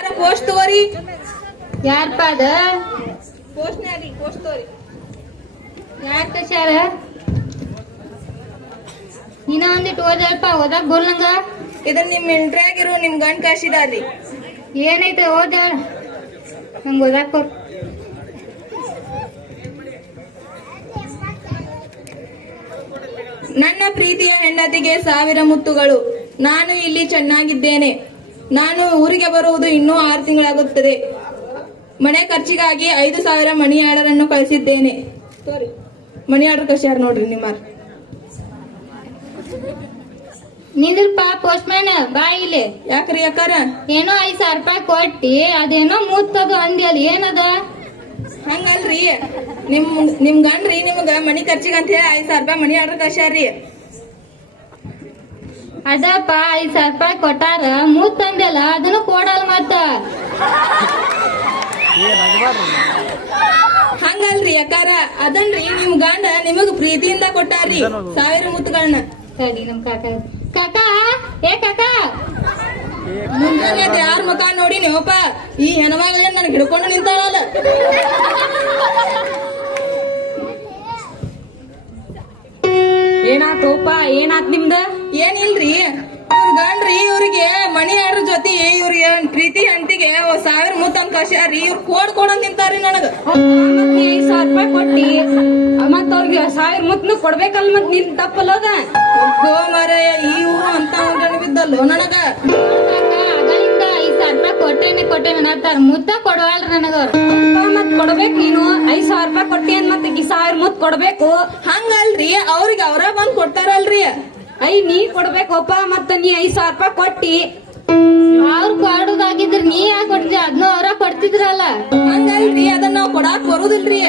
Post ತಗೋರಿ. ಯಾರಪ್ಪ ಅದ ಪೋಸ್ಟ್ನ್ಯಾರಿ ಪೋಸ್ಟ್ ತಗೋರಿ. ಯಾರ್ ಕಳ್ಸ್ಯಾರ? ನೀನ ಒಂದಿಟ್ಟು ಓದಲ್ಪ, ಓದಾಕ್ ಗೋಲ್ನಂಗ. ಇದ್ರ ನಿಮ್ ಮಿಲ್ಟ್ರಿಯಾಗಿರು ನಿಮ್ ಗಂಡ್ ಕಳ್ಸಿದಾರ್ರಿ. ಏನೈತೆ ಓದ, ನಂಗೆ ಓದಾಕ್ ನನ್ನ ಪ್ರೀತಿಯ ಹೆಂಡತಿಗೆ 1000 ಮುತ್ತುಗಳು. ನಾನು ಇಲ್ಲಿ ಚೆನ್ನಾಗಿದ್ದೇನೆ. ನಾನು ಊರಿಗೆ ಬರುವುದು ಇನ್ನೂ 6 ತಿಂಗಳಾಗುತ್ತದೆ. ಮನೆ ಖರ್ಚಿಗಾಗಿ 5000 ಮನಿ ಆರ್ಡರ್ ಅನ್ನು ಕಳಿಸಿದ್ದೇನೆ. ಮನಿ ಆರ್ಡರ್ ಕಳ್ಸ್ಯಾರ ನೋಡ್ರಿ ನಿಮ್ಮ. ನಿಂದ್ರಪ್ಪ ಪೋಸ್ಟ್ ಮ್ಯಾನ್, ಬಾ ಇಲ್ಲಿ. ಯಾಕ್ರಿ ಅಕ್ಕಾರ? ಏನೋ 5000 ರೂಪಾಯಿ ಕೊಟ್ಟಿ ಅದೇನೋ ಮೂತ್ತದು ಅಂದಿ, ಅಲ್ಲಿ ಏನದ? ಹಂಗಲ್ರಿ, ನಿಮ್ ಗಂಡ್ರಿ ನಿಮ್ಗ ಮನಿ ಖರ್ಚಿಗೆ ಅಂತ ಹೇಳಿ 5000 ರೂಪಾಯಿ ಮನಿ ಆರ್ಡರ್ ಕಳ್ಸ್ಯಾರ್ರಿ. ಅದಪ್ಪ 5000 ರೂಪಾಯಿ ಕೊಟ್ಟಾರ, ಮೂತ್ತಂದಲ್ಲ ಅದನ್ನು ಕೊಡಲ್ಲ ಮತ್ತ. ಹಂಗಲ್ರಿ ಅಕ್ಕಾರ, ಅದನ್ರಿ ನಿಮ್ ಗಂಡ ನಿಮಗ್ ಪ್ರೀತಿಯಿಂದ ಕೊಟ್ಟಾರ್ರಿ 1000 ಮುತ್ತುಗಳನ್ನ. ಸರಿ ನಮ್ ಕಾಕ. ಕಾಕ, ಏ ಕಾಕ, ಮುಂಜಾನೆ ಯಾರ ಮುಖ ನೋಡಿ ನೀವಪ್ಪ ಈ ಹೆಣ್ಮಗಳೇ ನನ್ಗೆ ಹಿಡ್ಕೊಂಡು ನಿಂತಾಳಲ್ಲ. ಏನಾತೋಪ, ಏನಾತ್ ನಿಮ್ದ? ಏನಿಲ್ರಿ, ಇವ್ರ ಗಂಡ್ರಿ ಇವ್ರಿಗೆ ಮನಿ ಆರ್ಡರ್ ಜೊತೆ ಇವ್ರಿಗೆ ಪ್ರೀತಿ ಹೆಂಡತಿಗೆ 1000 ಮುತ್ತ ಅಂತ ಕಳ್ಸ್ಯಾರ್ರಿ. ಇವ್ರ ಕೊಡಂತ ನಿಂತಾರ್ರಿ ನನಗ. 5000 ರೂಪಾಯಿ ಕೊಟ್ಟಿ ಮತ್ ಅವ್ರಿಗೆ 1000 ಮುತ್ನು ಕೊಡ್ಬೇಕಲ್, ಮತ್ ನಿನ್ ತಪ್ಪಲ್ಲದ. ಮಾರಾಯ, ಈ ಊರು ಅಂತ ಗಂಡ ಬಿದ್ದಲ್ಲೋ ನನಗ. ಅಗಳಿಂದ 5000 ರೂಪಾಯಿ ಕೊಟ್ಟೇನೆ ಅನ್ನತ್ತಾರ, ಮುದ್ದ ಕೊಡವಲ್ರಿ ನನಗವ್ರು. ಮತ್ ಕೊಡ್ಬೇಕ್ ನೀನು. 5000 ರೂಪಾಯಿ ಕೊಟ್ಟಿ ಅನ್ ಮತ್ತೆ 1000 ಮುತ್ ಕೊಡ್ಬೇಕು. ಹಂಗಲ್ರಿ, ಅವ್ರಿಗೆ ಅವ್ರ ಬಂದ್ ಕೊಡ್ತಾರಲ್ರಿ. ನೀ ಕೊಡ್ಬೇಕಪ್ಪ, ಮತ್ತ ನೀ 5000 ರೂಪಾಯಿ ಕೊಟ್ಟಿ. ಅವ್ರು ಕೊಡುದಾಗಿದ್ರ ನೀ ಯಾಕೆ ಕೊಡ್ತಿದ್ರಿ? ಅದನ್ನ ಅವ್ರ ಕೊಡ್ತಿದ್ರಲ್ಲ. ಹಂಗಲ್ರಿ, ಅದನ್ನ ನಾವ್ ಕೊಡಾಕ್ ಬರುದಿಲ್ರಿ.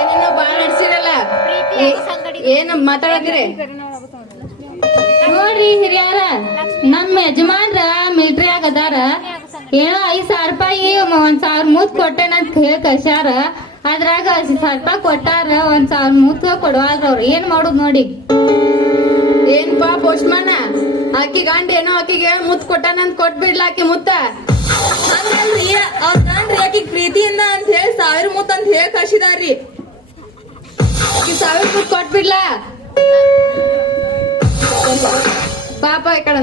ಏನೇನೋ ಬಾಳ ನಡ್ಸಿರಲ್ಲ, ಏನ್ ಮಾತಾಡಕ್ರಿ? ನೋಡ್ರಿ ಹಿರಿಯಾರ, ನಮ್ಮ ಯಜಮಾನ್ರ ಮಿಲ್ಟ್ರಿ ಆಗದಾರ. ಏನೋ 5000 ರೂಪಾಯಿ 1000 ಮೂತ್ ಕೊಟ್ಟೇನಂತ ಹೇಳಿ ಕಳ್ಸ್ಯಾರ. ಅದ್ರಾಗ 1000 ರೂಪಾಯಿ ಕೊಟ್ಟಾರ, 1000 ಮೂತ್ ಕೊಡವಾಲ್ರ ಅವ್ರು. ಏನ್ ಮಾಡುದ್ ನೋಡಿ. ಏನ್ಪಾ ಪೋಸ್ಟ್ ಮ್ಯಾನ್, ಆಕಿ ಗಂಡ ಏನೋ ಆಕಿಗೆ ಮುತ್ ಕೊಟ್ಟಾನಂತ ಕೊಟ್ಬಿಡ್ಲ ಆಕಿ ಮುತ್ತ. ಹಂಗಲ್ರಿ, ಅವ್ರ ಗಂಡ್ರಿ ಆಕಿಗ್ ಪ್ರೀತಿಯಿಂದ ಅಂತ ಹೇಳಿ 1000 ಮುತ್ತ ಅಂತ ಹೇಳಿ ಕಳ್ಸಿದಾರ್ರಿ. ಆಕಿ 1000 ಮುತ್ ಕೊಟ್ಬಿಡ್ಲ ಪಾಪ ಈ ಕಡೆ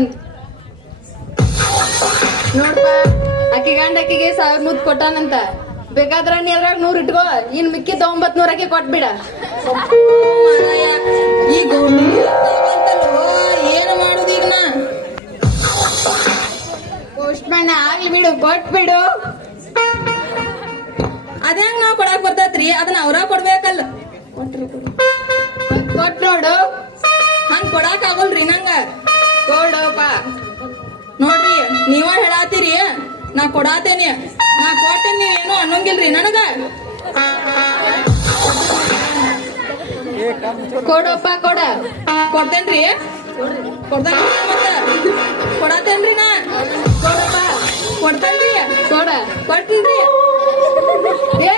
ನೋಡ್ಪ, ಆಕಿ ಗಂಡ ಆಕಿಗೆ 1000 ಮುತ್ ಕೊಟ್ಟಾನಂತ. ಬೇಕಾದ್ರ ನೀ ಅದ್ರಾಗ 100 ಇಟ್ಕೋ, ಇನ್ ಮಿಕ್ಕಿ 900 ಆಕಿ ಕೊಟ್ಬಿಡ. ಮಾರಾಯ, ಈಗ ಏನು ಮಾಡುದು ಈಗ ನಾ? ಪೋಸ್ಟ್ ಮ್ಯಾನ್ ಆಗ್ಲಿ ಬಿಡು, ಕೊಟ್ಬಿಡು. ಅದ್ಯಾಂಗ ನಾವ್ ಕೊಡಾಕ್ ಬರ್ತೈತ್ರಿ? ಅದನ್ನ ಅವ್ರ ಕೊಡ್ಬೇಕಲ್ಲ. ಕೊಟ್ ನೋಡು. ಹಂಗ ಕೊಡಾಕ್ ಆಗಲ್ರಿ ನಂಗ. ಕೊಡಪ್ಪ. ನೋಡ್ರಿ, ನೀವ ಹೇಳಾತೀರಿ, ನಾ ಕೊಡಾತೇನಿ. ನಾ ಕೊಟ್ಟೇನಿ, ನೀವೇನು ಅನ್ನೋಂಗಿಲ್ರಿ ನನಗ. ಕೊಡಪ್ಪ, ಕೊಡ. ಕೊಡ್ತೇನ್ರಿ, ಕೊಡಾತೇನ್ರಿ ನಾ. ಕೊಡಪ್ಪ, ಕೊಡ್ತೇನ್ರಿ, ಕೊಡ. ಕೊಡ್ತೀನ್ರಿ. ಏ